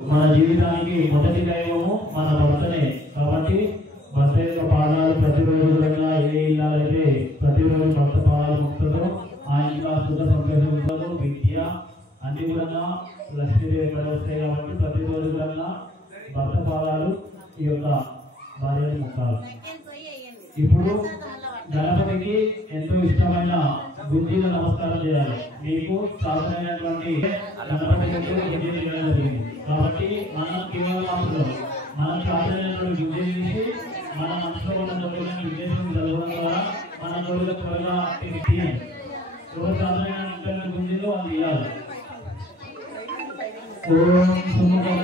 మన జీవితానికి మొదటి దైవము మన భర్తనే కాబట్టి భర్త యొక్క పాదాలు ప్రతిరోజు కూడా ఏ ఇల్లాలైతే ప్రతిరోజు భర్త పాదాలు ముక్తుందో ఆ ఇంట్లో సుఖ సంతోషం విద్య అన్ని కూడా లక్ష్మీదేవి పడి వస్తాయి కాబట్టి ప్రతిరోజు కూడా భర్త పాదాలు ఈ యొక్క భార్యను ముక్కాలి. ఇప్పుడు గణపతికి ఎంతో ఇష్టమైన గుంజీల నమస్కారం చేయాలి. మీకు సాధారణమైనటువంటి గణపతికి గుంజీలు చేయడం జరిగింది కాబట్టి మనం కేవలం మనం సాధారణమైనటువంటి గుంజీలు తీసి మన మనసులో ఉన్న ఉద్దేశం జరగడం ద్వారా మన కోరిక త్వరగా తీయాలి. ఎవరు సాధారణమైన గుంజీలు అది ఇవ్వాలి. ఓం సుముఖి